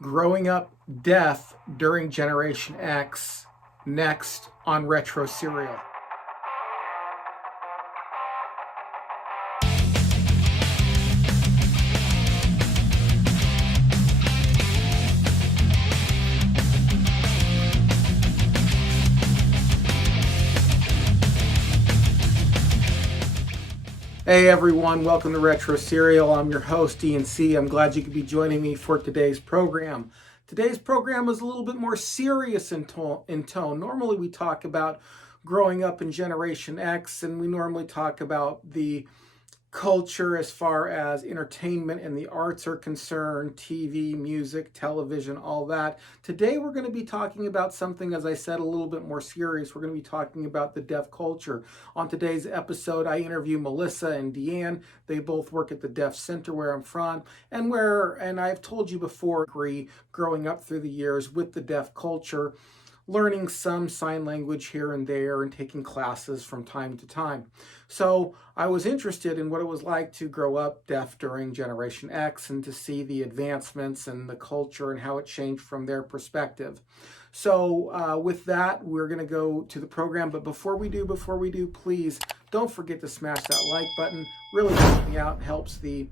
Growing Up Deaf During Generation X, next on Retro Serial. Hey everyone, welcome to Retro Serial. I'm your host, Deanne. I'm glad you could be joining me for today's program. Today's program is a little bit more serious in tone. Normally we talk about growing up in Generation X, and we normally talk about the culture as far as entertainment and the arts are concerned, TV, music, television, all that. Today we're going to be talking about something, as I said, a little bit more serious. We're going to be talking about the deaf culture. On today's episode, I interview Melissa and Deanne. They both work at the Deaf Center where I'm from, and I've told you before, growing up through the years with the deaf culture, learning some sign language here and there and taking classes from time to time. So I was interested in what it was like to grow up deaf during Generation X and to see the advancements and the culture and how it changed from their perspective. So with that, we're going to go to the program. But before we do, please don't forget to smash that like button. Really helps me out, helps the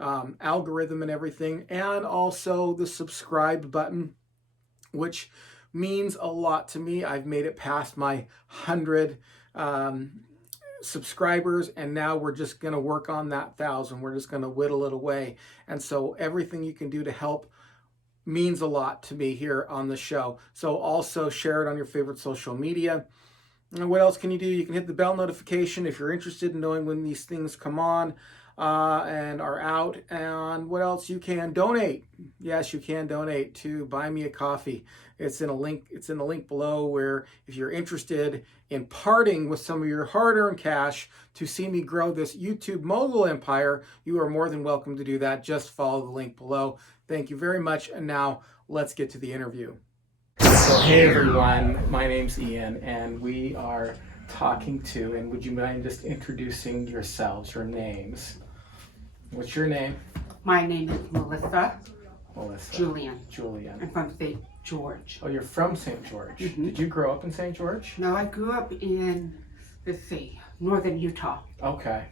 algorithm and everything. And also the subscribe button, which means a lot to me. I've made it past my 100 subscribers, and now we're just going to work on that 1,000. We're just going to whittle it away. And so everything you can do to help means a lot to me here on the show. So also share it on your favorite social media. And what else can you do? You can hit the bell notification if you're interested in knowing when these things come on and are out. And what else? You can donate. Yes, you can donate to Buy Me a Coffee. It's in the link below, where if you're interested in parting with some of your hard-earned cash to see me grow this YouTube mogul empire, you are more than welcome to do that. Just follow the link below. Thank you very much. And now let's get to the interview. So hey everyone, my name's Ian, and we are talking to, and would you mind just introducing yourselves, your names? What's your name? My name is Melissa. Julien. I'm from St. George. Oh, you're from St. George. Mm-hmm. Did you grow up in St. George? No, I grew up in, northern Utah. Okay.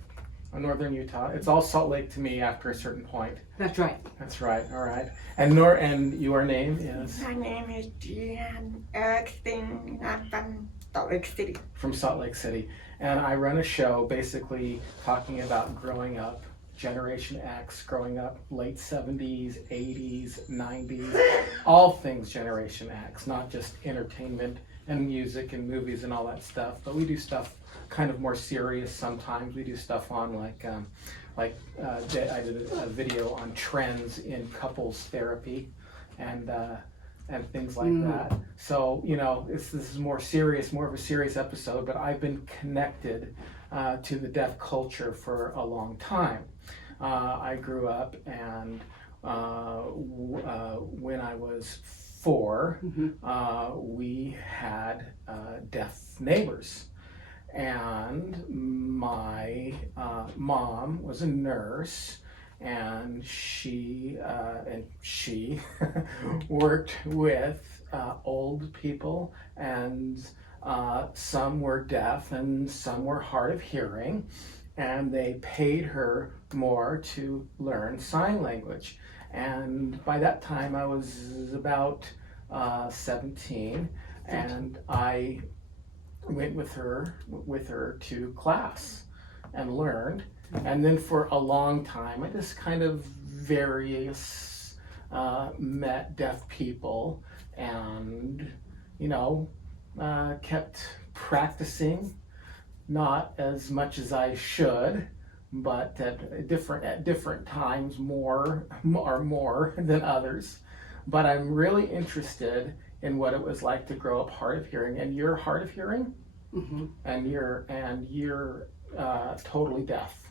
Northern Utah. It's all Salt Lake to me after a certain point. That's right. That's right. All right. And your name is? My name is Deanne. Ericksen. I'm from Salt Lake City. From Salt Lake City. And I run a show basically talking about growing up, Generation X, growing up late 70s, 80s, 90s, all things Generation X, not just entertainment and music and movies and all that stuff, but we do stuff kind of more serious sometimes. We do stuff on I did a video on trends in couples therapy and things like that. So, this is more of a serious episode, but I've been connected to the deaf culture for a long time. I grew up, and when I was 4, we had deaf neighbors. And my mom was a nurse, and she worked with old people, and some were deaf and some were hard of hearing, and they paid her more to learn sign language. And by that time I was about 17, and I went with her to class and learned. And then for a long time I just kind of met deaf people and kept practicing, not as much as I should, but at different times more than others. But I'm really interested in what it was like to grow up hard of hearing. And you're hard of hearing, and you're totally deaf,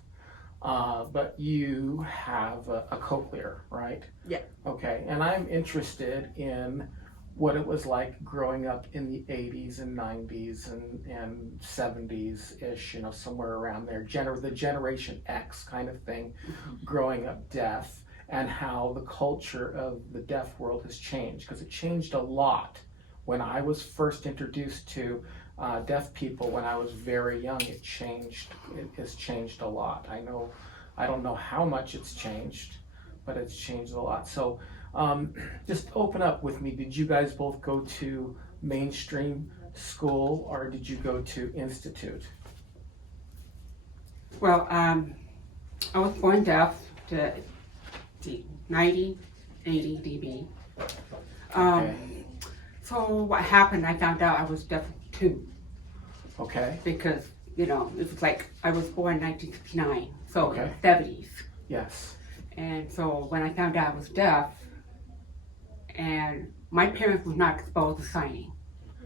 but you have a cochlear, right? Yeah. Okay. And I'm interested in what it was like growing up in the 80s and 90s and 70s-ish, somewhere around there, the Generation X kind of thing, growing up deaf. and how the culture of the deaf world has changed, because it changed a lot. When I was first introduced to deaf people when I was very young, it has changed a lot. I don't know how much it's changed, but it's changed a lot. So just open up with me. Did you guys both go to mainstream school, or did you go to institute? Well, I was born deaf to 90, 80 dB. Okay. So what happened, I found out I was deaf too, Okay. because, it was like, I was born in 1969, so in Okay. the 70s. Yes. And so when I found out I was deaf, and my parents were not exposed to signing.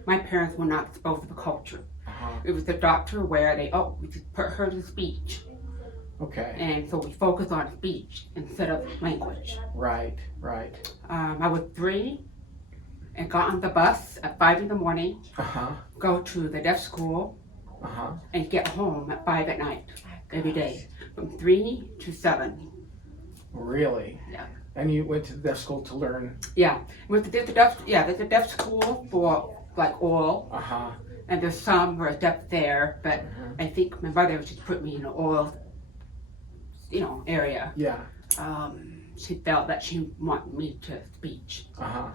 My parents were not exposed to the culture. Uh-huh. It was the doctor where we just put her to speech. Okay. And so we focused on speech instead of language. Right. I was 3 and got on the bus at 5 in the morning, Uh-huh. go to the deaf school, Uh-huh. and get home at 5 at night every day, from 3 to 7. Really? Yeah. And you went to the deaf school to learn? Yeah, there's a deaf school for like oral, Uh-huh. and there's some where it's deaf there, but I think my mother just put me in an oral, area. Yeah. She felt that she wanted me to speech, Uh-huh.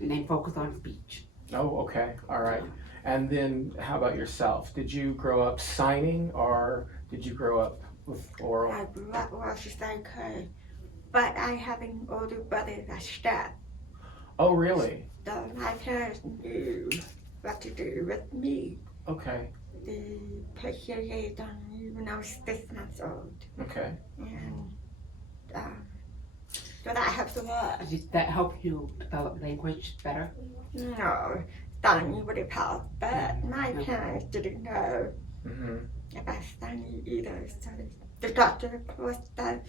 and then focus on speech. Oh, okay. All right. And then how about yourself? Did you grow up signing, or did you grow up with oral? I grew up watching psycho, but I have an older brother that's deaf. Oh, really? So my parents knew what to do with me. Okay. They put Julien on me when I was 6 months old. Okay. And so that helps a lot. Did that help you develop language better? No, Danny would have helped, but my parents didn't know Mm-hmm. about Danny either. So the doctor, of course, does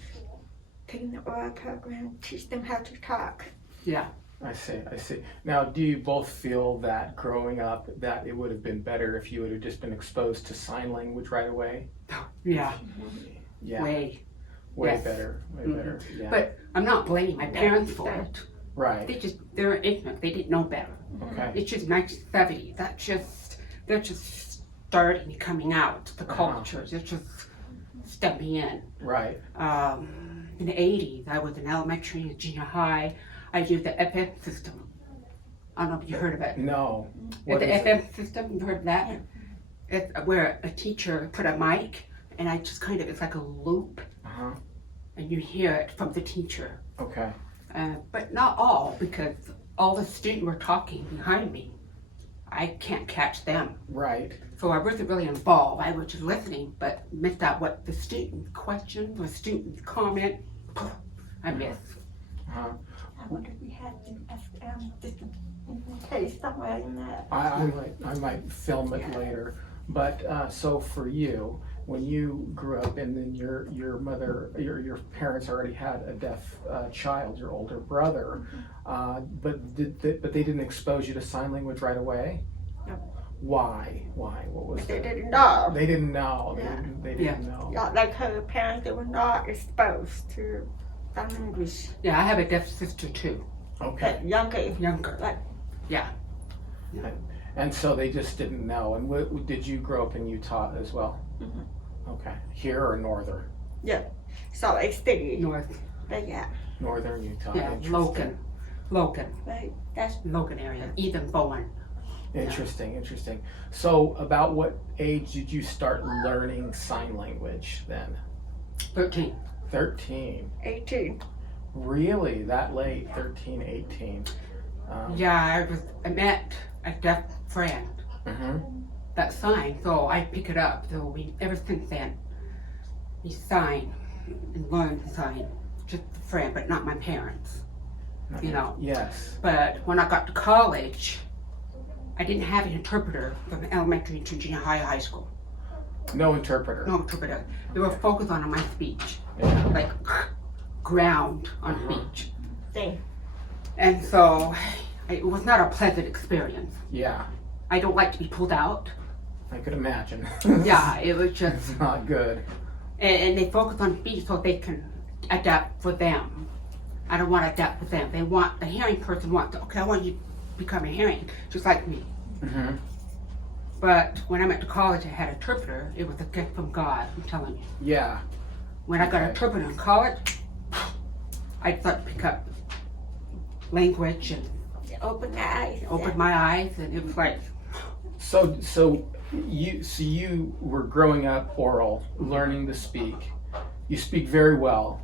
taking the oral program, teach them how to talk. Yeah. I see. Now, do you both feel that growing up that it would have been better if you would have just been exposed to sign language right away? Yeah. Yeah. Way. Way Yes. better. Way better. Yeah. But I'm not blaming my parents for it. right. They were ignorant. They didn't know better. Okay. It's just 1970. They're just starting coming out. The culture. They're just stepping in. Right. In the 80s, I was in elementary and junior high. I used the FM system. I don't know if you heard of it. No. The What is it? FM system, you heard of that? It's where a teacher put a mic, and it's like a loop, Uh-huh. and you hear it from the teacher. Okay. But not all, because all the students were talking behind me. I can't catch them. Right. So I wasn't really involved. I was just listening, but missed out what the student question, the student comment, I missed. Uh-huh. I wonder if we had an FM system in case somewhere in there. I might film it later. But so for you, when you grew up and then your mother, your parents already had a deaf child, your older brother, but they didn't expose you to sign language right away? No. Why? What was They that? didn't know. They didn't know. Yeah. They didn't know. Yeah, like her parents, they were not exposed to sign language. Yeah, I have a deaf sister too. Okay. Younger. Like, Yeah. And so they just didn't know. And did you grow up in Utah as well? Mhm. Okay. Here or northern? Salt Lake City. North. But yeah, Northern Utah. Yeah, Interesting. Logan right. That's area. Even Bowen. Interesting. So about what age did you start learning sign language then? 13. 13. 18. Really? That late? 13, 18. Yeah, I met a deaf friend Mm-hmm. that signed, so I pick it up. So ever since then, we sign and learn to sign. Just a friend, but not my parents. Yes. But when I got to college, I didn't have an interpreter from elementary to junior high school. No interpreter. No interpreter. They were focused on my speech, Yeah. like ground on speech. Thing. And so it was not a pleasant experience. Yeah. I don't like to be pulled out. I could imagine. Yeah, it was just, It's not good. and they focus on speech so they can adapt for them. I don't want to adapt with them. The hearing person wants, okay, I want you to become a hearing, just like me. Mm-hmm. But when I went to college, I had an interpreter. It was a gift from God, I'm telling you. Yeah. When I got an Okay. interpreter in college, I started to pick up language and Open the eyes. opened my eyes, and it was like, So you were growing up oral, learning to speak. You speak very well,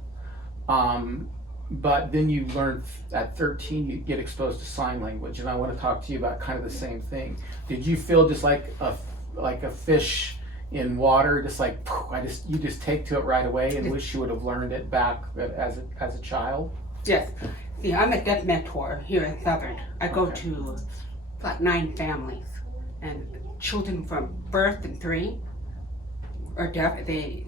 but then you learn at 13 you get exposed to sign language, and I want to talk to you about kind of the same thing. Did you feel just like a fish in water, just like you just take to it right away and wish you would have learned it back as a child? yes. See, I'm a deaf mentor here in Southern. I go Okay. to like 9 families, and children from birth and 3 are deaf. They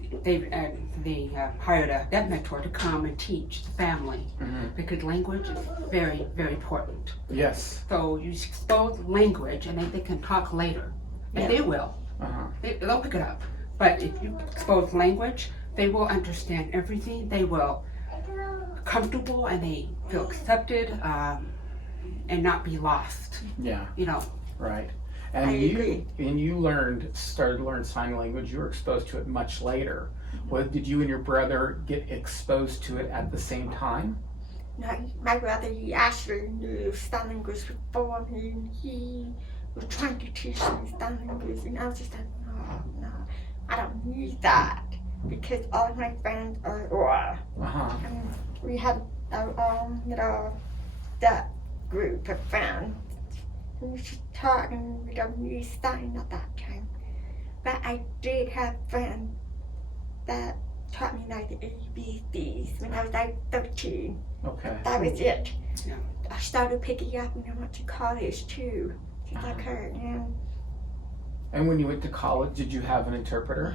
hired a deaf mentor to come and teach the family Mm-hmm. because language is very, very important. Yes. So you expose language, and they can talk later, and they will. Uh-huh. They'll pick it up. But if you expose language, they will understand everything. They will comfortable, and they feel accepted, and not be lost. Yeah. You know. Right. I And agree. you started to learn sign language. You were exposed to it much later. Did you and your brother get exposed to it at the same time? No, my brother, he actually knew sign language before me, and he was trying to teach me sign language, and I was just like, no, I don't need that, because all of my friends are oral. Uh-huh. And we had our own little that group of friends. And we should talk, and we don't need sign at that time. But I did have friends that taught me like the ABCs when I was like 13. Okay. That was it. Yeah. I started picking up when I went to college too. Just like her, And when you went to college, did you have an interpreter?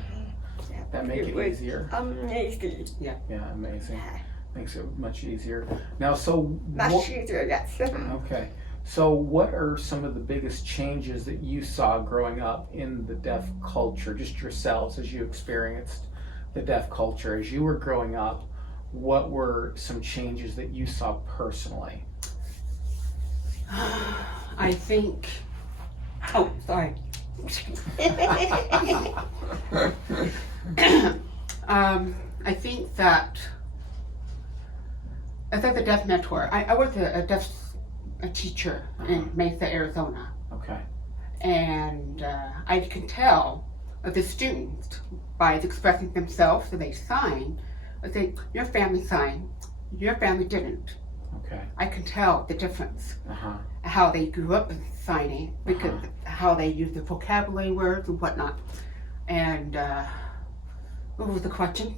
Yeah, That make it was easier? amazing. Yeah, amazing. Yeah, Makes it much easier. Now, so much easier, yes. okay. So what are some of the biggest changes that you saw growing up in the deaf culture, just yourselves as you experienced the deaf culture as you were growing up? What were some changes that you saw personally? I think. Oh, sorry. I think that as a deaf mentor, I was a teacher in Mesa, Arizona, Okay. and I can tell the students by expressing themselves, so they sign. I say, your family signed, your family didn't. Okay. I can tell the difference, Uh-huh. how they grew up signing, because Uh-huh. how they use the vocabulary words and whatnot. And what was the question?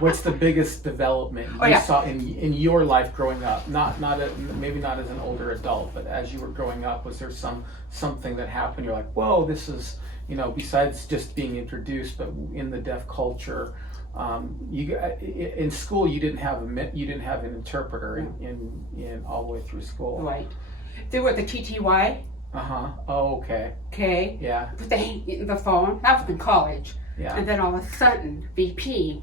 What's the biggest development you Oh, yeah. saw in your life growing up? Maybe not as an older adult, but as you were growing up, was there something that happened? You're like, whoa, this is, besides just being introduced, but in the deaf culture, in school you didn't have an interpreter in all the way through school. Right. There was the TTY, Uh-huh. Oh, okay. okay, Yeah. with the phone. That was in college. Yeah. And then all of a sudden, VP,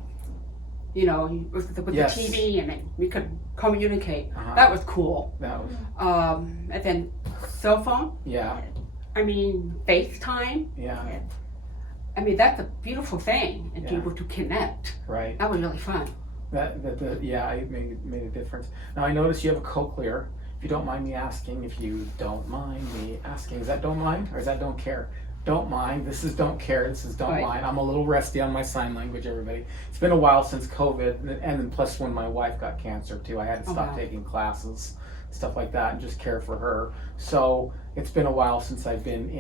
with Yes. the TV, and we could communicate. Uh-huh. That was cool. That was, And then cell phone, yeah. FaceTime. Yeah. That's a beautiful thing, and to be Yeah. able to connect. Right. That was really fun. It made a difference. Now I notice you have a Cochlear. If you don't mind me asking, is that don't mind or is that don't care? Don't mind. This is don't care. This is don't Right. mind. I'm a little rusty on my sign language, everybody. It's been a while since COVID, and then plus when my wife got cancer too, I had to Oh, stop wow. taking classes, stuff like that, and just care for her. So it's been a while since I've been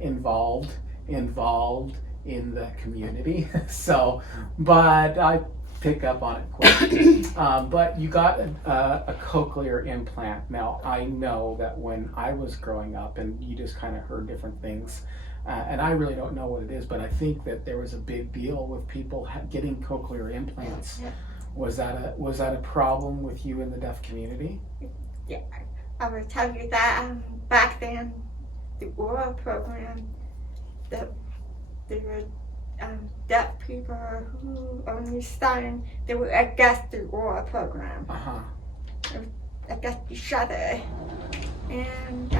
involved in the community. So, but I pick up on it quick. But you got a cochlear implant. Now, I know that when I was growing up, and you just kind of heard different things, and I really don't know what it is, but I think that there was a big deal with people getting cochlear implants. Yeah. Was that a problem with you in the deaf community? Yeah, I will tell you that back then, the oral program, they were deaf people who only sign, they were against the war program, Uh-huh. against each other. And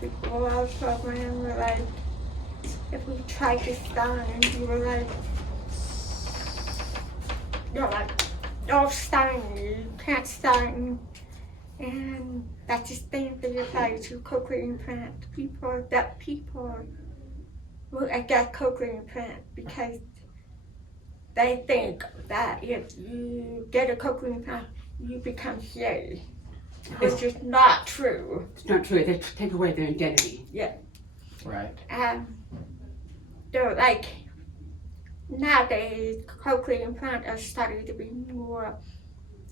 the war program were like, if we tried to sign, we were like, no sign, you can't sign. And that's the same thing applies to cochlear implant people, deaf people who get cochlear implant because they think that if you get a cochlear implant, you become gay, which is not true. It's not true. They take away their identity. Yeah. Right. So like nowadays, cochlear implant are starting to be more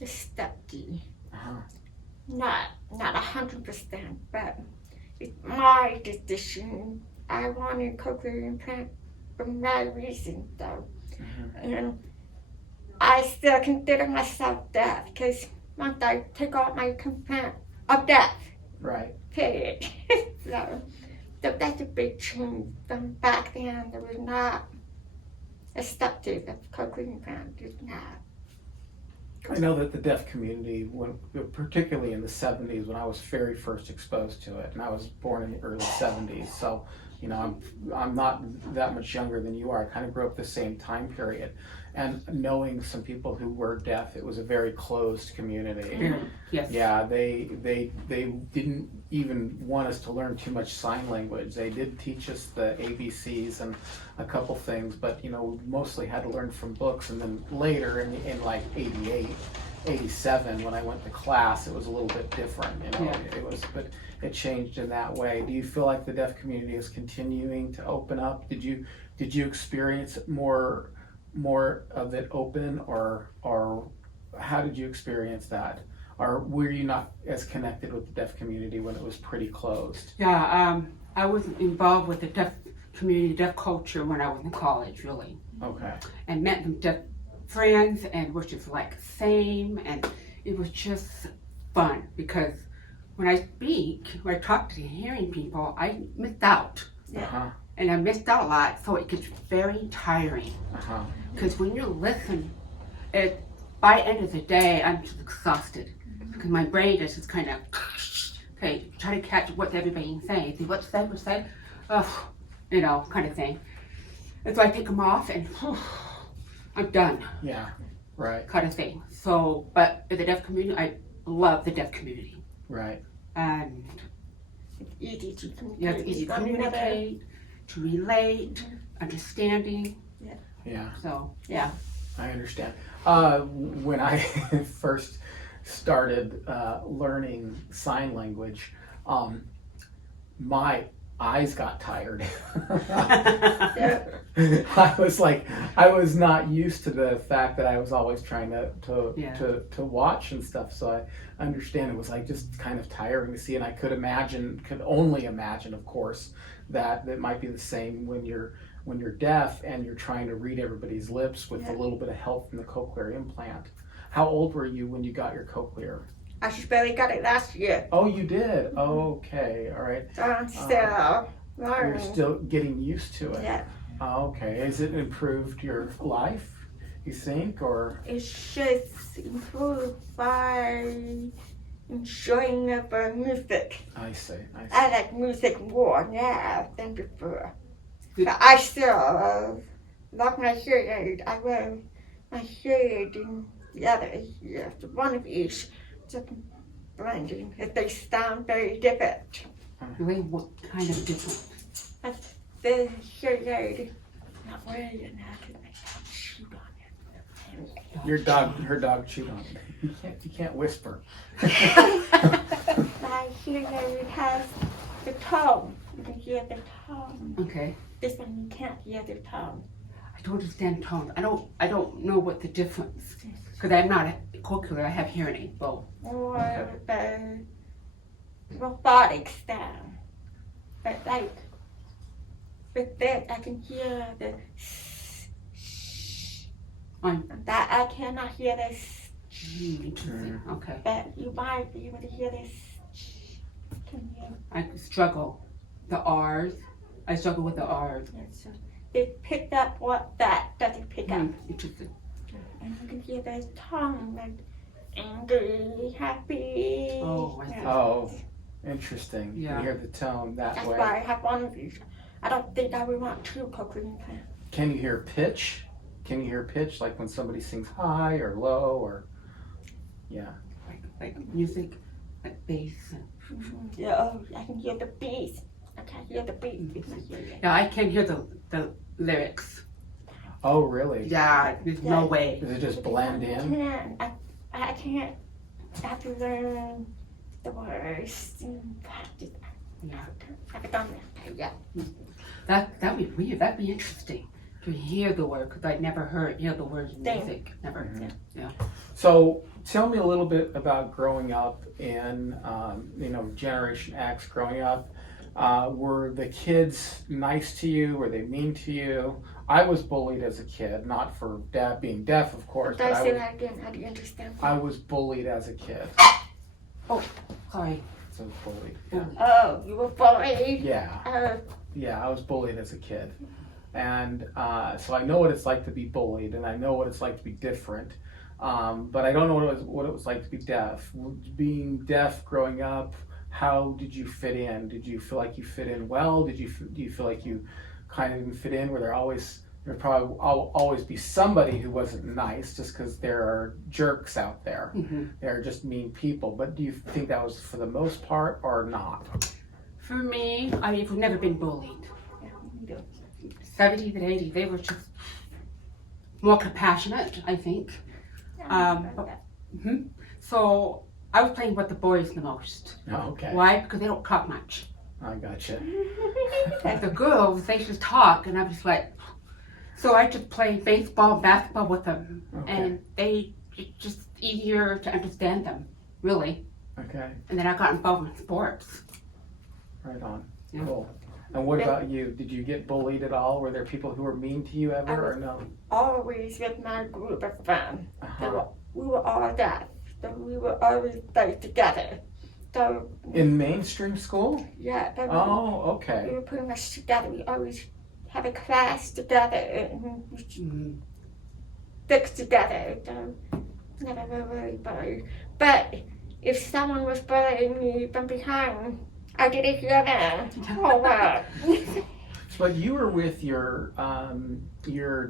accepted. Uh-huh. Not 100%, but it's my decision. I wanted cochlear implant for my reason, though. Mm-hmm. And I still consider myself deaf because once I take off my implant, I'm deaf. Right. Period. so that's a big change from back then. There was not accepted of cochlear implant. It's not. I know that the deaf community, particularly in the 70s, when I was very first exposed to it, and I was born in the early 70s, so I'm not that much younger than you are. I kind of grew up the same time period, and knowing some people who were deaf, it was a very closed community. Yes. Yeah, they didn't even want us to learn too much sign language. They did teach us the ABCs and a couple things, but we mostly had to learn from books. And then later in like 88, 87, when I went to class, it was a little bit different. Yeah. But it changed in that way. Do you feel like the deaf community is continuing to open up? Did you experience more of it open, or how did you experience that? Or were you not as connected with the deaf community when it was pretty closed? Yeah, I was involved with the deaf community, deaf culture when I was in college, really. Okay. And met some deaf friends and was just like same, and it was just fun because when I talk to hearing people, I missed out. Uh-huh. And I missed out a lot, so it gets very tiring. Uh-huh. Because when you listen, by the end of the day, I'm just exhausted. Because my brain is just kind of, okay, try to catch what everybody's saying. See what's said, kind of thing. And so I take them off and I'm done. Yeah, right. Kind of thing. So, but in the deaf community, I love the deaf community. Right. And It's easy to communicate. yeah, it's easy to communicate, to relate, understanding. Yeah. So, yeah. I understand. When I first started learning sign language, my eyes got tired. I was not used to the fact that I was always trying to watch and stuff. So I understand it was like just kind of tiring to see, and I could only imagine, of course, that it might be the same when you're deaf and you're trying to read everybody's lips with a little bit of help from the cochlear implant. How old were you when you got your cochlear? I just barely got it last year. Oh, you did? Okay, all right. So I'm still learning. You're still getting used to it. Yeah. Okay. Has it improved your life, you think, or? It's just improved by enjoying the music. I see. I like music more now than before. But I still love my hearing aid. I wear my hearing aid in the other ear, one of each, just blending. If they sound very different. Really, what kind of difference? The hearing aid, not wearing it now because I shoot on it. Her dog chewed on it. You can't whisper. My hearing aid has the tone. You can hear the tone. Okay. This one you can't hear the tone. I don't understand tones. I don't know what the difference. Because I'm not a cochlear. I have hearing aid both. Or the robotic sound. But like with this, I can hear the that I cannot hear this. Interesting. Okay. But you might be able to hear this. Can you? I struggle. The R's. I struggle with the R's. Yes, they picked up what that doesn't pick up. Interesting. And you can hear the tongue, like angry, happy. Oh, I see. Oh, interesting. Yeah. You hear the tone that That's way. why I have one of these. I don't think I would want two cochlear implants. Can you hear pitch? Can you hear pitch, like when somebody sings high or low or? Yeah. Like music, like bass. Yeah, oh, I can hear the beat. I can hear the beat. I hear it. Yeah, I can't hear the lyrics. Oh, really? Yeah, there's no way. Does it just blend in? I can't. I have to learn the words and practice. Yeah. I haven't done that yet. That'd be weird. That'd be interesting to hear the word because I'd never heard the words in Same. music. Never. Mhm. So tell me a little bit about growing up in, Generation X, growing up. Were the kids nice to you? Were they mean to you? I was bullied as a kid, not for being deaf, of course, Did but I say that again? I didn't understand. I was bullied as a kid. Sorry. So bullied. Yeah. Oh, you were bullied? Yeah. Yeah, I was bullied as a kid. And so I know what it's like to be bullied, and I know what it's like to be different. But I don't know what it was like to be deaf. Being deaf growing up, how did you fit in? Did you feel like you fit in well? Do you feel like you kind of didn't fit in? There'd probably always be somebody who wasn't nice, just because there are jerks out there. Mm-hmm. They're just mean people. But do you think that was for the most part or not? For me, I've never been bullied. Yeah, me too. 70s and 80s, they were just more compassionate, I think. So I was playing with the boys the most. Oh, okay. Why? Because they don't talk much. I gotcha. Like the girls, they just talk, and I'm just like, so I just play baseball, basketball with them, Okay. and it's just easier to understand them, really. Okay. And then I got involved in sports. Right on. Yeah. Cool. And what about you? Did you get bullied at all? Were there people who were mean to you ever, or no? Always with my group of friends. Uh-huh. We were all deaf, so we were always like together. So In mainstream school? yeah, so Oh, we okay. were pretty much together. We always have a class together and we Mm. fix together. So never really bullied. But if someone was bullying me from behind, I didn't hear them. Oh wow. But you were with your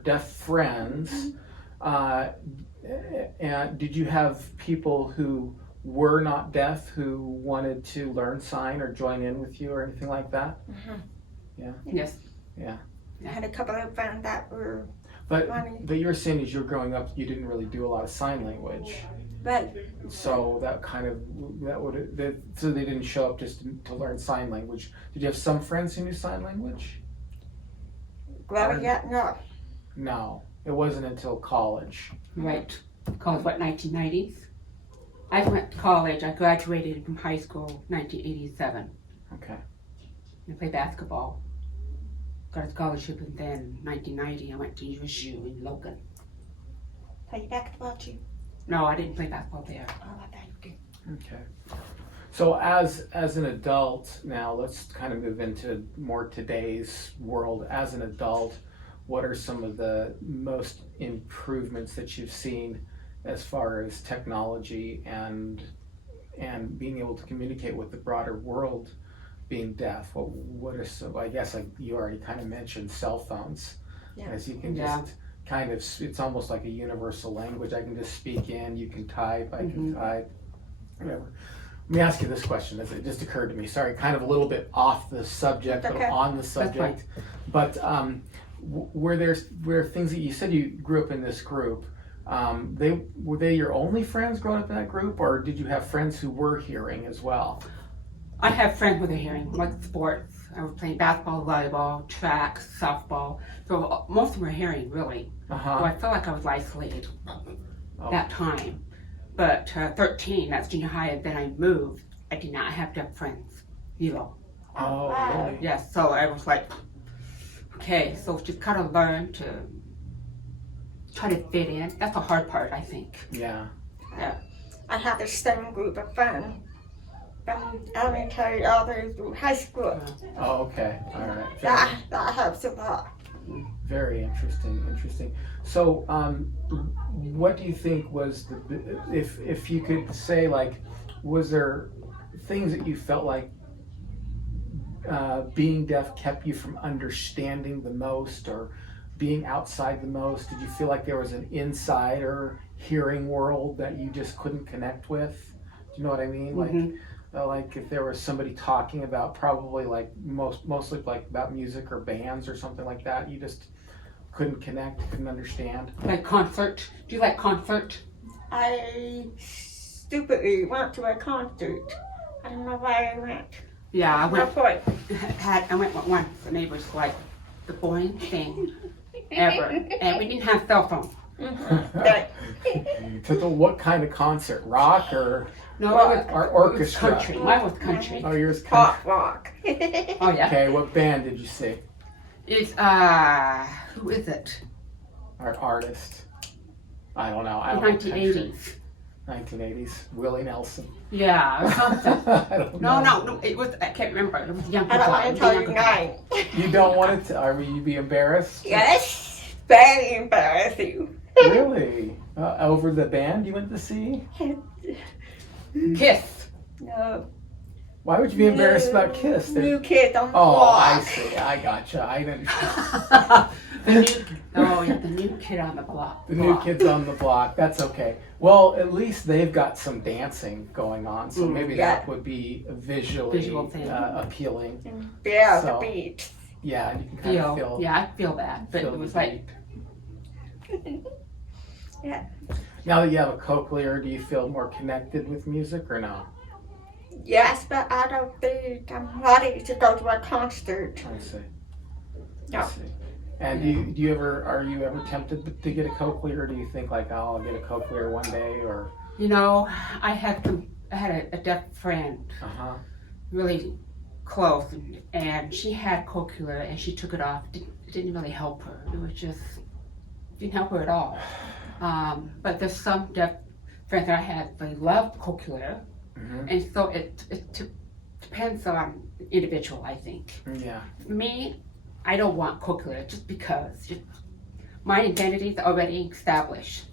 deaf friends, and did you have people who were not deaf who wanted to learn sign or join in with you or anything like that? Yes. I had a couple of friends that were But funny. you were saying as you were growing up, you didn't really do a lot of sign language. Right. So so they didn't show up just to learn sign language. Did you have some friends who knew sign language? Growing up, no. No, it wasn't until college. Right. College, what, 1990s? I went to college. I graduated from high school 1987. Okay. I played basketball. Got a scholarship, and then 1990 I went to USU in Logan. Play basketball too. No, I didn't play basketball there. Oh, I thought you did. Okay. So as an adult now, let's kind of move into more today's world. As an adult, what are some of the most improvements that you've seen as far as technology and being able to communicate with the broader world being deaf? What are some, I guess like you already kind of mentioned cell phones. Yeah. As you can Yeah. just kind of, it's almost like a universal language. I can just speak in, you can type, I can type, whatever. Let me ask you this question, as it just occurred to me. Sorry, kind of a little bit off the subject, but Okay. on the subject. But were there things that you said you grew up in this group? Were they your only friends growing up in that group, or did you have friends who were hearing as well? I have friends with a hearing, like sports. I was playing basketball, volleyball, track, softball. So most of them were hearing, really. So Uh-huh. I felt like I was isolated Oh. that time. But 13, that's junior high, and then I moved. I did not have deaf friends, zero. Oh, Wow. really? Yes, so I was like, okay, so just kind of learn to try to fit in. That's the hard part, I think. Yeah. I had the same group of friends from elementary all the way through high school. Oh, okay. All right. That helps a lot. Very interesting. Interesting. So, what do you think was if you could say, like, was there things that you felt like being deaf kept you from understanding the most, or being outside the most? Did you feel like there was an inside or hearing world that you just couldn't connect with? Do you know what I mean? Like if there was somebody talking about probably like mostly like about music or bands or something like that, you just couldn't connect, couldn't understand. Like concert. Do you like concert? I stupidly went to a concert. I don't know why I went. Yeah, I No went. point. I went once, and it was like the boring thing ever. And we didn't have cell phones. What kind of concert? Rock or No, Rock. it or was orchestra? country. Mine was country. Oh, yours Pop country. rock. Oh yeah. Okay, what band did you see? It's who is it? Or artist? I don't know. I don't know country. 1980s. 1980s. Willie Nelson. Yeah, or something. I don't know. No. It was. I can't remember. It was young I don't want to tell you people. nine. You don't want it to? Are you be embarrassed? Yes, very embarrassing. Really? Over the band you went to see? Kiss. No. Why would you be embarrassed about Kiss? New Kids on the Oh, Block. I see. I gotcha. I understand. The new kid on the block. The new kids on the block. That's okay. Well, at least they've got some dancing going on, so maybe Yeah. that would be visually Visual thing. appealing. Yeah, So- the beat. Yeah, and you can kind of feel. Yeah, I feel that, but feel it was the like beat. Yeah. Now that you have a Cochlear, do you feel more connected with music or no? Yes, but I don't think I'm ready to go to a concert. I see. No. I see. And do you ever are you ever tempted to get a Cochlear, or do you think like, oh, I'll get a Cochlear one day, or? I had a deaf friend, Uh-huh. really close, and she had Cochlear and she took it off. It didn't really help her. It was just didn't help her at all. But there's some deaf friends that I had, they love Cochlear, Mm-hmm. and so it depends on the individual, I think. Yeah. For me, I don't want Cochlear just because my identity is already established.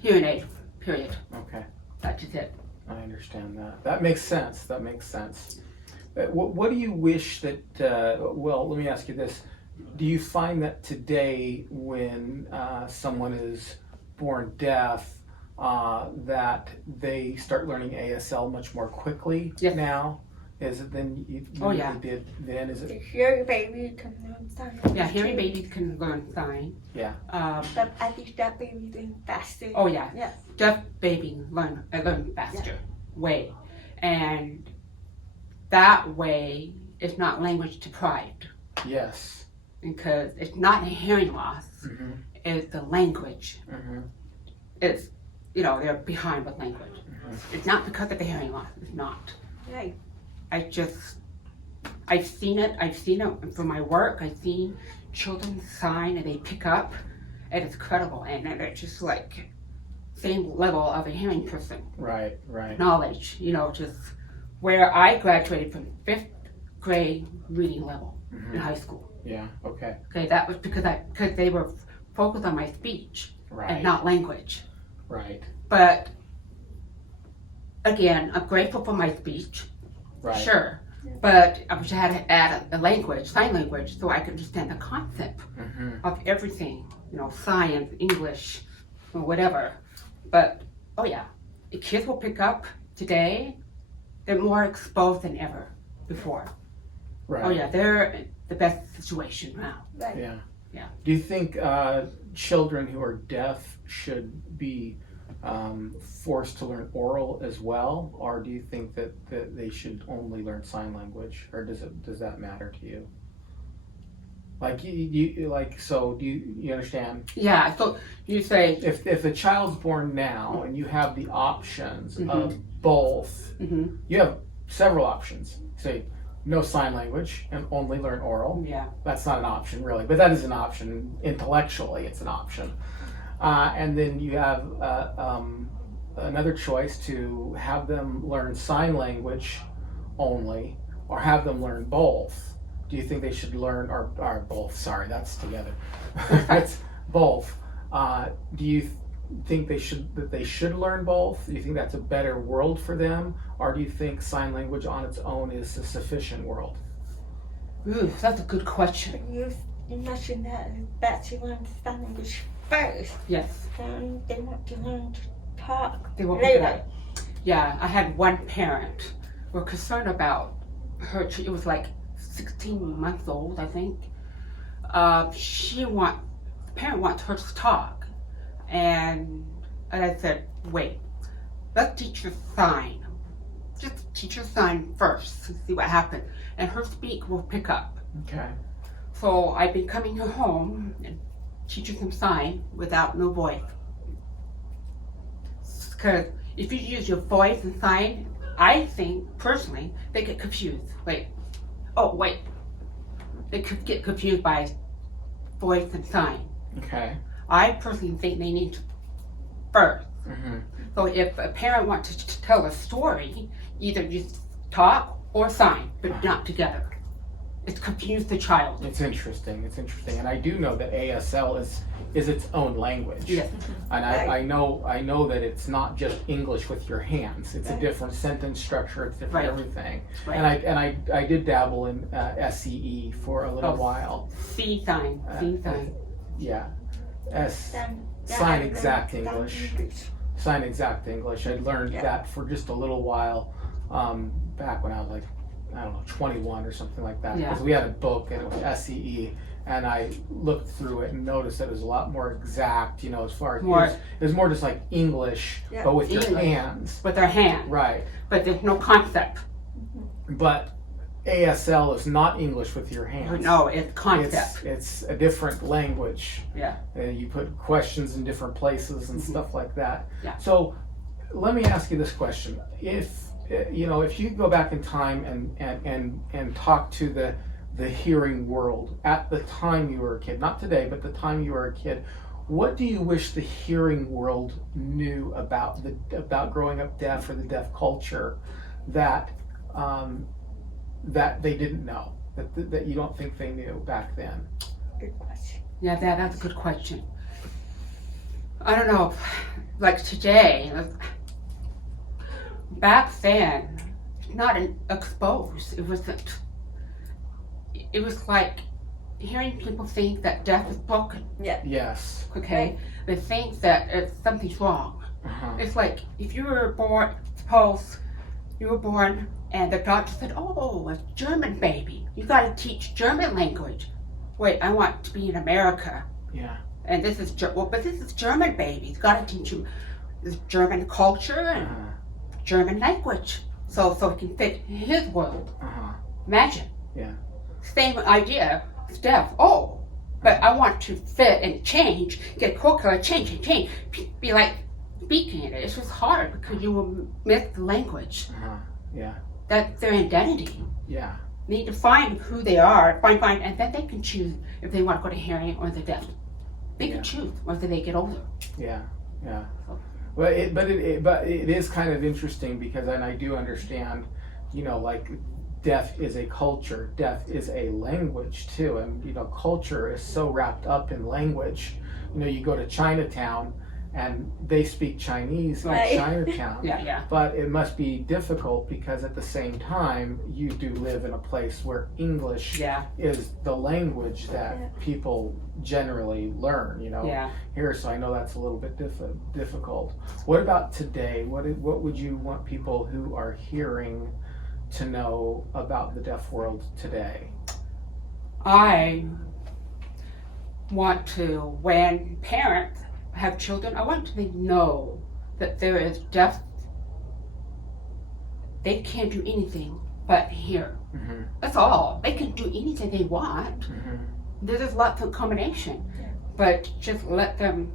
Hearing aid, period. Okay. That's just it. I understand that. That makes sense. That makes sense. What do you wish that, well, let me ask you this. Do you find that today when someone is born deaf, that they start learning ASL much more quickly Yes. now? Is it than you Oh, yeah. did then? Is The it? hearing baby can learn sign. Yeah, hearing babies can learn sign. Yeah. But I think that baby learn faster. Oh yeah, Yeah. deaf babies learn faster, way, and that way is not language deprived Yes. because it's not a hearing loss. Mm-hmm. It's the language. Mm-hmm. It's they're behind with language. Mm-hmm. It's not because of the hearing loss. It's not. Right. I've seen it from my work. I've seen children sign and they pick up, and it's incredible. And it's just like same level of a hearing person Right. Right. knowledge. Just where I graduated from 5th grade reading level Mm-hmm. in high school. Yeah. Okay. Okay, that was because they were focused on my speech Right. and not language. Right. But again, I'm grateful for my speech. Right. Sure. But I wish I had to add a language, sign language, so I could understand the concept Mm-hmm. of everything, science, English, or whatever. But, oh yeah, the kids will pick up today, they're more exposed than ever before. Right. Oh yeah, they're in the best situation now. Right. Yeah. Yeah. Do you think children who are deaf should be forced to learn oral as well, or do you think that they should only learn sign language, or does that matter to you? Like so do you understand? Yeah, so you say, If a child's born now and you have the options Mhm. of both, mm-hmm, you have several options. Say no sign language and only learn oral. yeah, That's not an option really, but that is an option. Intellectually, it's an option. And then you have another choice to have them learn sign language only or have them learn both? Do you think they should learn, or both, sorry, that's together. It's both. Do you think they should learn both? Do you think that's a better world for them? Or do you think sign language on its own is a sufficient world? Ooh, that's a good question. You mentioned that you learn sign language first, Yes. and they want to learn to talk They won't pick it later. up. Yeah, I had one parent. We're concerned about her. It was like 16 months old, I think. The parent wants her to talk, and I said, wait, let's teach her sign. Just teach her sign first and see what happens, and her speak will pick up. Okay. So I've been coming her home and teaching them sign without no voice. Because if you use your voice and sign, I think personally they get confused. Like, oh wait, they could get confused by voice and sign. Okay. I personally think they need to first. Mm-hmm. So if a parent wants to tell a story, either just talk or sign, but not together. It's confused the child. It's interesting, and I do know that ASL is its own language. Yes. And I know that it's not just English with your hands. It's a different sentence structure. It's different Right. everything. Right. And I did dabble in SCE for a little while. C sign. Yeah. Then, Sign I exact learned sign English. English. Sign exact English. I learned Yeah. that for just a little while, back when I was like, I don't know, 21 or something like that. Yeah. Because we had a book and it was SCE, and I looked through it and noticed that it was a lot more exact. As far as it was more just like English, Yeah. but with your English. hands. With their hand, Right. but there's no concept. But ASL is not English with your hands. No, it's concept. It's a different language. Yeah. You put questions in different places and stuff like that. Yeah. So let me ask you this question: if you could go back in time and talk to the hearing world at the time you were a kid, not today, but the time you were a kid, what do you wish the hearing world knew about growing up deaf or the deaf culture that they didn't know, that you don't think they knew back then? Good question. Yeah, that's a good question. I don't know, like today, back then, not exposed. It was like hearing people think that deaf is broken. Yes. Okay, they think that something's wrong. Uh-huh. It's like if you were born, suppose you were born and the doctor said, "Oh, a German baby. You got to teach German language." Wait, I want to be in America, Yeah. and this is but this is German baby. You got to teach him this German culture and Uh-huh. German language, so it can fit his world. Uh-huh. Imagine. Yeah. Same idea. Deaf. Oh, but I want to fit and change. Get Cochlear, change. Be like speaking it. It's just hard because you will miss the language. Uh-huh. Yeah. That's their identity. Yeah. They need to find who they are, find, and then they can choose if they want to go to hearing or the deaf. They can choose whether they get older. Yeah. Yeah. Well, but it is kind of interesting because, and I do understand, like deaf is a culture, deaf is a language too, and culture is so wrapped up in language. You go to Chinatown and they speak Chinese in Right. Chinatown. Yeah. But it must be difficult because at the same time you do live in a place where English Yeah. is the language that Yeah. people generally learn, Yeah. here, so I know that's a little bit difficult. What about today? What would you want people who are hearing to know about the deaf world today? I want to, when parents have children, I want them to know that there is deaf. They can't do anything but hear. Mm-hmm. That's all. They can do anything they want. Mm-hmm. There's lots of combination, but just let them.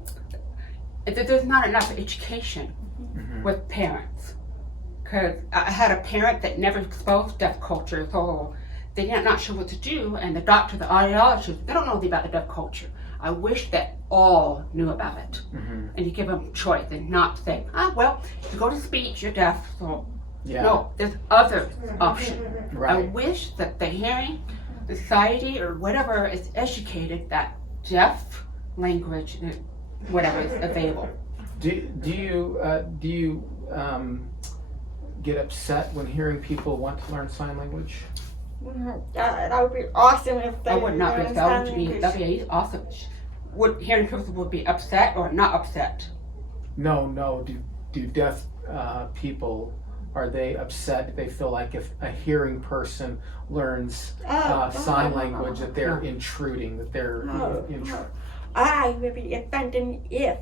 There's not enough education Mm-hmm. with parents, because I had a parent that never exposed deaf culture, so they're not sure what to do, and the doctor, the audiologist, they don't know anything about the deaf culture. I wish that all knew about it, Mm-hmm. and you give them choice and not say, well, you go to speech, you're deaf, so Yeah. No, there's other option. I Right. wish that the hearing society or whatever is educated that deaf language, whatever is available. Do you get upset when hearing people want to learn sign language? That would be awesome if they I would not be. learned That sign would be language. that'd be awesome. Would hearing people would be upset or not upset? No. Do deaf people, are they upset? Do they feel like if a hearing person learns sign language that they're intruding, that they're I would be offended if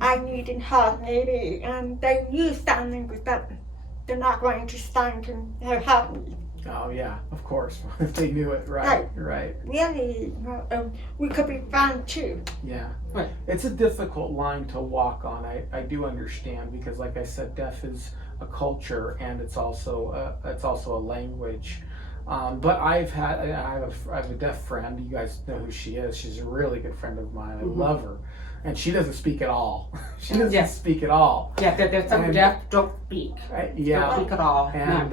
I needed help maybe and they knew sign language but they're not going to sign to help me. Oh yeah, of course. If they knew it, right. Really, we could be friends too. Yeah. Right. It's a difficult line to walk on. I do understand because, like I said, deaf is a culture and it's also a language. But I have a deaf friend. You guys know who she is. She's a really good friend of mine. I love her, and she doesn't speak at all. She doesn't Yes. speak at all. Yeah, there's some And- deaf don't speak. Yeah. Don't speak at all. And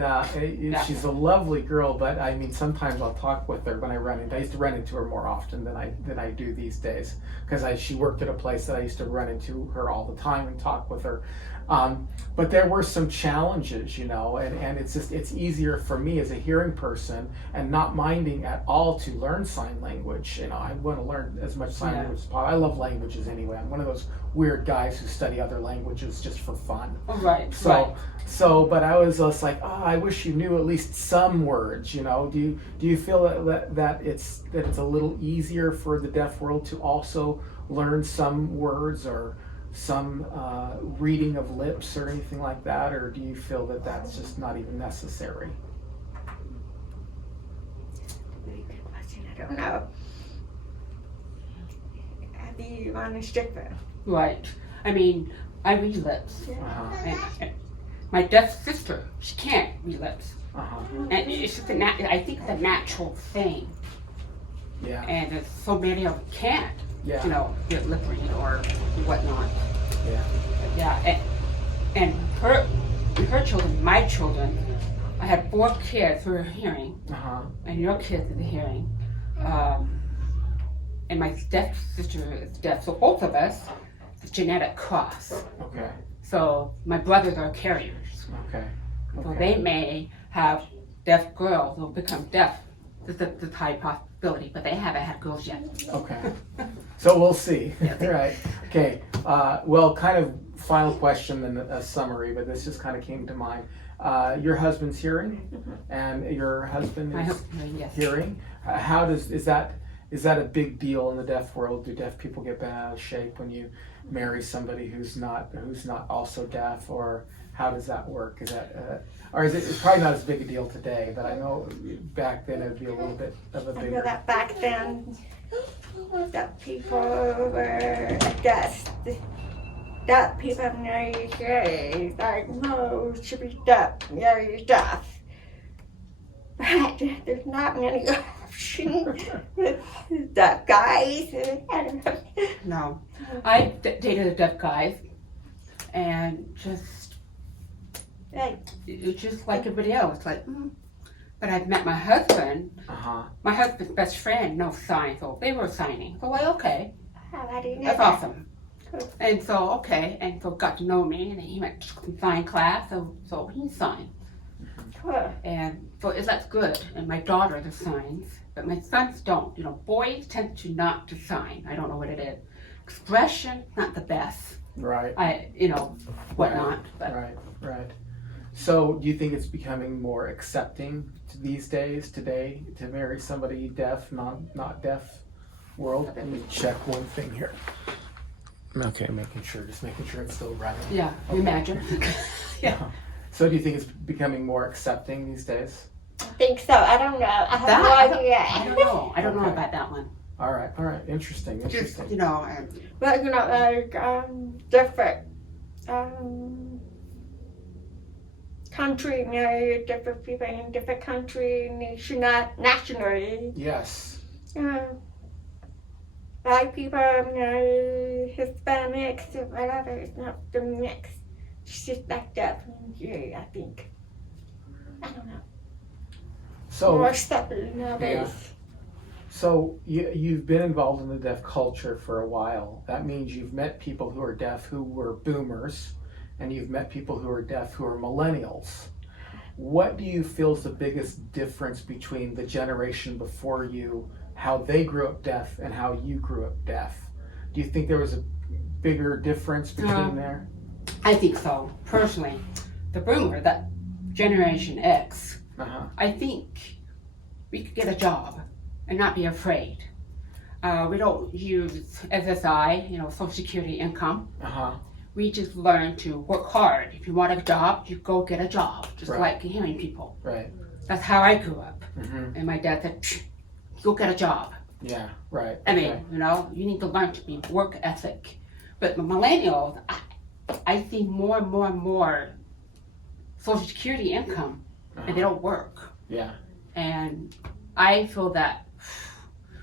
Yeah. she's a lovely girl, but I mean, sometimes I'll talk with her when I run into. I used to run into her more often than I do these days because she worked at a place that I used to run into her all the time and talk with her. But there were some challenges, and it's easier for me as a hearing person and not minding at all to learn sign language. I want to learn as much sign language as possible. I love languages anyway. I'm one of those weird guys who study other languages just for fun. Oh, right. But I was just like, I wish you knew at least some words. Do you feel that it's a little easier for the deaf world to also learn some words or some reading of lips or anything like that, or do you feel that that's just not even necessary? Very good question. I don't know. Have you understood that? Right. I mean, I read lips. Uh-huh. And my deaf sister, she can't read lips. Uh-huh. And it's just I think it's a natural thing. Yeah. And there's so many of them can't, Yeah. get lip read or whatnot. Yeah. Yeah. And her children, my children, I had 4 kids who were hearing, Uh-huh. and your kids are hearing. And my deaf sister is deaf, so both of us, it's a genetic cross. Okay. So my brothers are carriers. Okay. So they may have deaf girls who become deaf. There's a high possibility, but they haven't had girls yet. Okay. So we'll see. Yes. Right. Okay. Well, kind of final question and a summary, but this just kind of came to mind. Your husband's hearing, and your husband My is husband, yes. hearing. Is that a big deal in the deaf world? Do deaf people get bent out of shape when you marry somebody who's not also deaf, or how does that work? Is that or is it? It's probably not as big a deal today, but I know back then it'd be a little bit of a I know bigger. that back then, that people were deaf. That people know you say, like, no, you should be deaf. Yeah, you're deaf. But there's not many options with deaf guys. I don't know. No. I dated a deaf guy, and just, Like, it's just like everybody else. Like, But I've met my husband. Uh-huh. My husband's best friend knows sign, so they were signing. So, well, okay. how do you know That's that? awesome. And so, okay, and so got to know me, and then he went to some sign class, so he signed. Cool. And so that's good. And my daughter does signs, but my sons don't. Boys tend to not to sign. I don't know what it is. Expression, not the best. Right. Whatnot. But Right. So, do you think it's becoming more accepting today, to marry somebody deaf, not deaf world? Let me check one thing here. Okay, just making sure it's still running. yeah, imagine. Yeah. So, do you think it's becoming more accepting these days? I think so. I don't know. I have That, no idea. I don't know. I don't know Okay. about that one. All right. Interesting. Just, But like different country, different people in different country, nationally. Yes. Black people, Hispanics, whatever. It's not the mix. she's like that from you, I think. I don't know. So, More stuff nowadays. so you've been involved in the deaf culture for a while. That means you've met people who are deaf who were boomers, and you've met people who are deaf who are millennials. What do you feel is the biggest difference between the generation before you, how they grew up deaf, and how you grew up deaf? Do you think there was a bigger difference between there? I think so. Personally, the boomer, that Generation X, I think we could get a job and not be afraid. We don't use SSI, Social Security income. We just learn to work hard. If you want a job, you go get a job, just Right. like hearing people. Right. That's how I grew up. Mm-hmm. And my dad said, "Psh, go get a job." Yeah. Right. I mean, Okay. you need to learn to be work ethic. But the millennials, I see more and more and more Social Security income, and they don't work. Yeah. And I feel that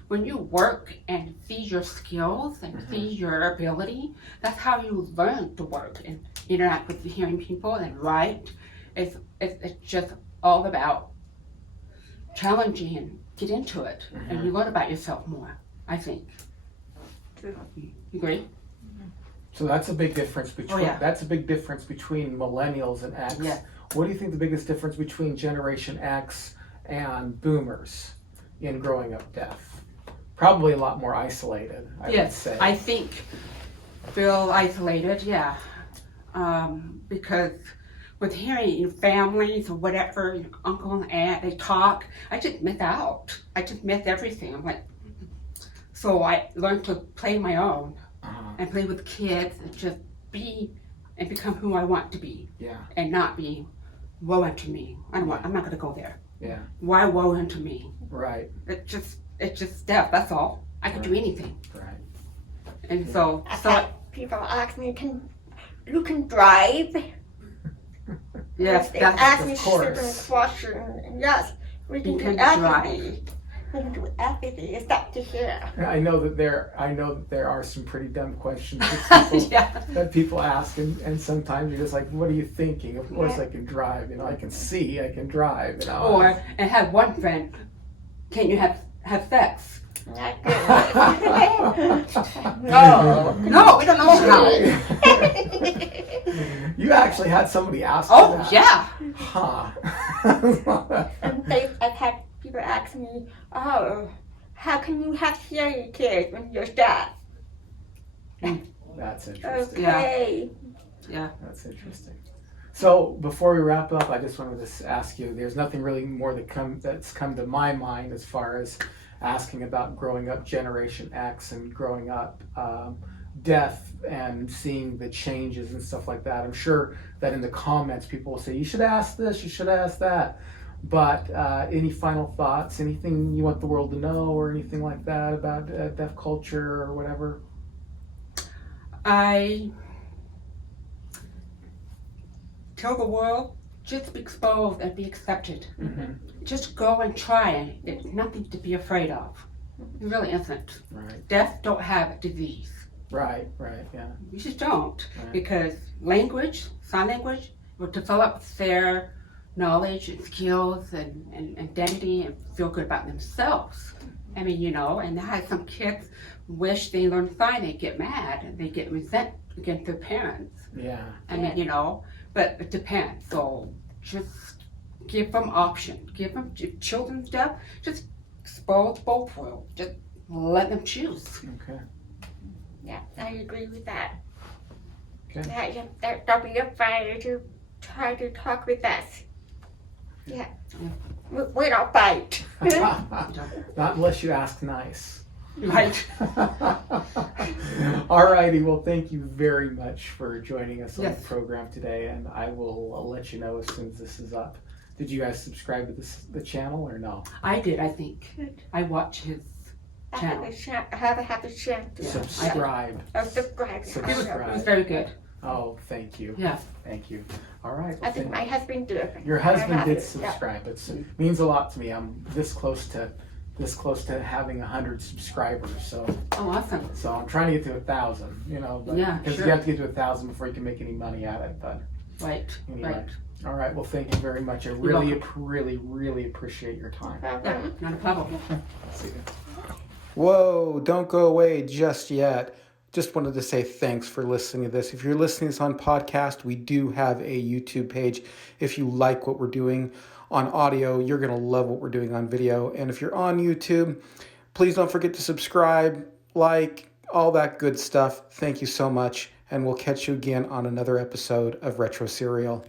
when you work and see your skills and see your ability, that's how you learn to work and interact with the hearing people and write. It's just all about challenging and get into it, and you learn about yourself more, I think. True. You agree? So that's a big difference between yeah. that's a big difference between millennials and X. Yeah. What do you think the biggest difference between Generation X and boomers in growing up deaf? Probably a lot more isolated, I would say. I think feel isolated, yeah. Because with hearing families or whatever, uncle and aunt, they talk, I just miss out. I just miss everything. I'm like, so I learned to play my own and play with kids and just be and become who I want to be. Yeah. And not be woe unto me. I'm not going to go there. Yeah. Why woe unto me? Right. It's just death, that's all. I can do anything. Right. And Yeah. so I've had people ask me, you can drive? yes, They that's ask me of course. certain questions. Yes, we can You do can everything. We can do everything. It's up to here. I know that there are some pretty dumb questions that people, yeah. that people ask, and sometimes you're just like, what are you thinking? Of course Yeah. I can drive, I can see, I can drive, Or and have one friend, can you have sex? Not good. No, we don't know how. You actually had somebody ask you Oh that. yeah. Huh. And I've had people ask me, oh, how can you have hearing kids when you're deaf? That's interesting. Okay. Yeah. That's interesting. So before we wrap up, I just wanted to ask you, there's nothing really more that's come to my mind as far as asking about growing up Generation X and growing up deaf and seeing the changes and stuff like that. I'm sure that in the comments people will say, you should ask this, you should ask that. But any final thoughts, anything you want the world to know or anything like that about deaf culture or whatever? I tell the world, just be exposed and be accepted. Just go and try it. There's nothing to be afraid of. It really isn't. Right. Deaf don't have a disease. Right, yeah. You just don't. Right. Because language, sign language, will develop their knowledge and skills and identity and feel good about themselves. I mean, and I had some kids wish they learned sign, they get mad and they get resent against their parents. Yeah. I mean, but it depends. So just give them options. Give them children stuff. Just expose both worlds. Just let them choose. Okay. Yeah, I agree with that. Okay. Don't be afraid to try to talk with us. Yeah. We don't fight. Not unless you ask nice. Right. Alrighty, well, thank you very much for joining us on Yes. the program today, and I will let you know as soon as this is up. Did you guys subscribe to the channel or no? I did, I think. Good. I watched his I channel. have a happy chance to Subscribe. subscribe. Subscribe. It was very good. Oh, thank you. Yeah. Thank you. All right. I Well, think my husband did. your husband I did have it, yeah. subscribe. It means a lot to me. I'm this close to having 100 subscribers. So Oh, awesome. I'm trying to get to 1,000. But, Yeah, because sure. you have to get to 1,000 before you can make any money at it. But Right. Anyway. Right. All right. Well, thank you very much. I really appreciate your time. Yeah, not a problem. See you. Whoa, don't go away just yet. Just wanted to say thanks for listening to this. If you're listening to this on podcast, we do have a YouTube page. If you like what we're doing on audio, you're going to love what we're doing on video. And if you're on YouTube, please don't forget to subscribe, like, all that good stuff. Thank you so much. And we'll catch you again on another episode of Retro Serial.